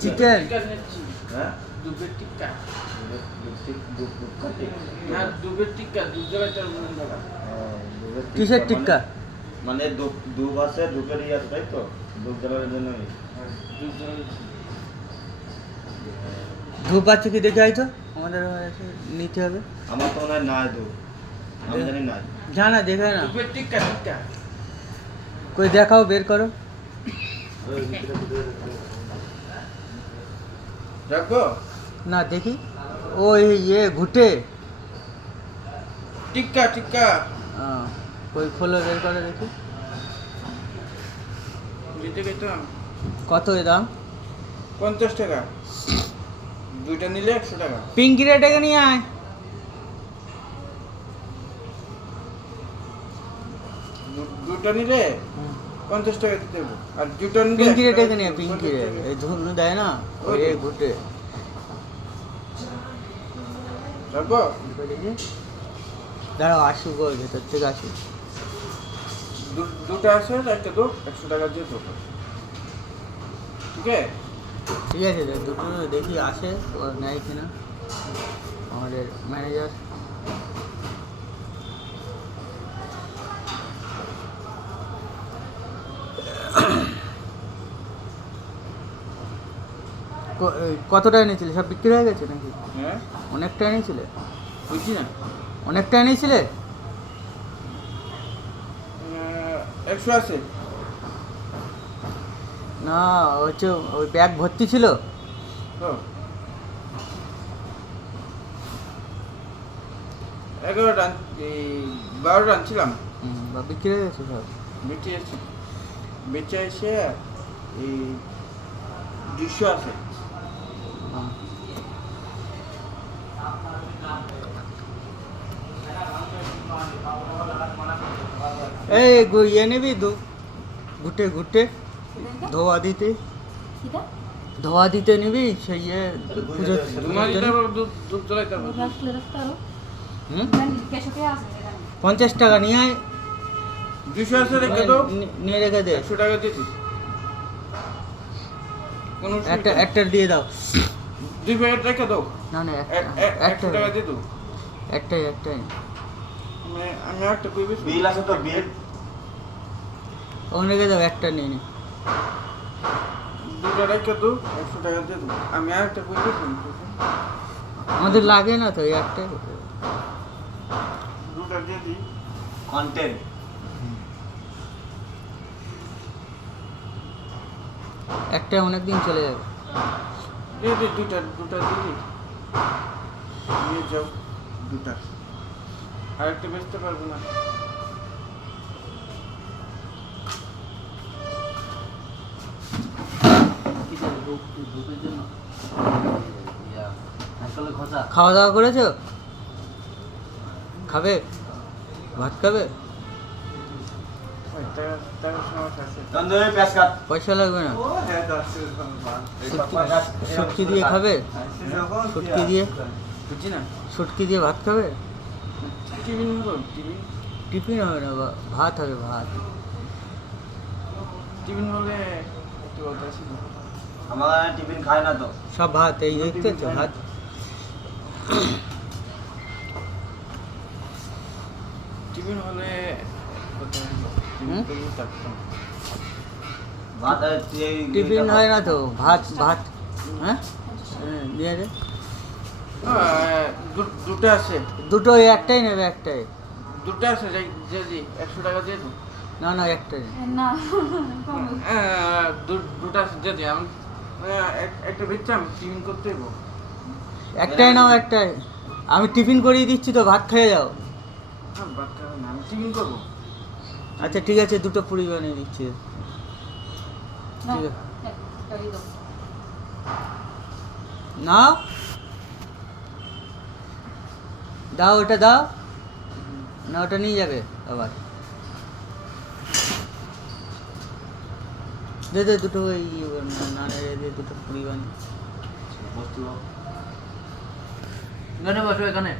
Chicken হ্যাঁ দুধের টিক্কা দুধ না দুধের টিক্কা দুধ জ্বালাইটার টাকা কিসের টিক্কা? মানে দুধ আছে দুধের আছে তাই তো দুধ জ্বালানোর জন্য দুধ জ্বালাই ধূপ আছে কি দেখে আইতো আমাদের নিতে হবে। আমার তো মনে হয় নাই দুধ আমি জানি নাই জানা দেখে না দুধের টিক্কা টিক্কা কই দেখাও বের করো। রাখবো না দেখি ওই ইয়ে ঘুটে টিক্কা টিক্কা ওই খোলো বের করে দেখি দিতে গেতাম কত এ দাম। 50 টাকা দুইটা নিলে 100 টাকা পিঙ্কি রেটাকে নিয়ে আয়। দুটো নিলে 50 টাকা দিতে হবে আর দুটো নিলে পিঙ্কি 100 টাকা রেটাকে নিয়ে দিতে হবে, পিঙ্কি 50 রে টাকা। এই ধুনু দেয় না ওই ওই তো। ঘুটে রাখবো দেখি দাঁড়াও আসুক ওর ভেতর থেকে আসুক। দুটো আছে একটা দো 100 টাকা দিয়ে দেবো ঠিক আছে ঠিক আছে দুটো দেখি আসে ও নেয় কিনা আমাদের ম্যানেজার। কতটা এনেছিলে সব বিক্রি হয়ে গেছে নাকি? হ্যাঁ অনেকটা এনেছিলে? বুঝছি না অনেকটা এনেছিলে? 100 আছে না হচ্ছে ওই ব্যাগ ভর্তি ছিল। তো 11টা এই 12টা আনছিলাম বা বিক্রি হয়ে গেছে সব। বেঁচে এসে এই 200 আছে এই ইয়ে নিবি ঘুটে ঘুটে ধোয়া দিতে ধোয়া দিতে নিবি সেই ইয়ে পুজো তোমার এটা দুধ জ্বালাইতে হবে 50 টাকা নিয়ে আয় 200 আছে রেখে দাও নিয়ে রেখে দে 100 টাকা দিয়ে দিস কোনো একটা দিয়ে দাও। 2 প্যাকেট রেখে দাও না না 100 টাকা দিয়ে দাও একটাই আমি একটা কইবি বিল আছে তো বিল ওখানে রেখে দাও একটা নিয়ে নি। দুটো রেখে দাও 100 টাকা দিয়ে দাও আমি একটা কইবি আমাদের লাগে না তো এই একটাই। দুটো দিয়ে দিই কন্টেন্ট একটা অনেকদিন চলে যাবে। দিয়ে দিই দুটো দিয়ে দিই নিয়ে যাও দুটো আর একটা বেচতে পারবো না খাওয়া দাওয়া করেছো? খাবে ভাত খাবে? টাকা সমস্যা আছে তন্দুরি পেঁয়াজ কাট পয়সা লাগবে না? ও হ্যাঁ 10 শুটকি দিয়ে খাবে? শুটকি দিয়ে বুঝছি না শুটকি দিয়ে ভাত খাবে? টিফিন হলো টিফিন টিফিন হবে না ভাত হবে ভাত। টিফিন হলে একটু কথা ছিল আমার টিফিন খায় না তো সব ভাত এই দেখতে তো ভাত। টিফিন হলে কথা হলো টিফিন করলে থাকতাম ভাত টিফিন হয় না তো ভাত ভাত। হ্যাঁ দিয়ে দে দুটো আছে দুটো একটাই নেবে একটাই। দুটো আছে জি 100 টাকা দিয়ে দাও না না একটাই না দুটো আছে দিয়ে দিই আমি একটা বেচলাম টিফিন করতে হইব একটাই নাও একটাই। আমি টিফিন করিয়ে দিচ্ছি তো ভাত খেয়ে যাও। বাচ্চা না আমি টিফিন করবো আচ্ছা ঠিক আছে দুটো পুরি বানিয়ে দিচ্ছি। ঠিক আছে নাও দাও ওটা দাও না ওটা নিয়ে যাবে আবার। দে দে দুটো ওই নানের দিয়ে দুটো পুরি বানিয়ে। বস্তু এখানে বসো এখানে।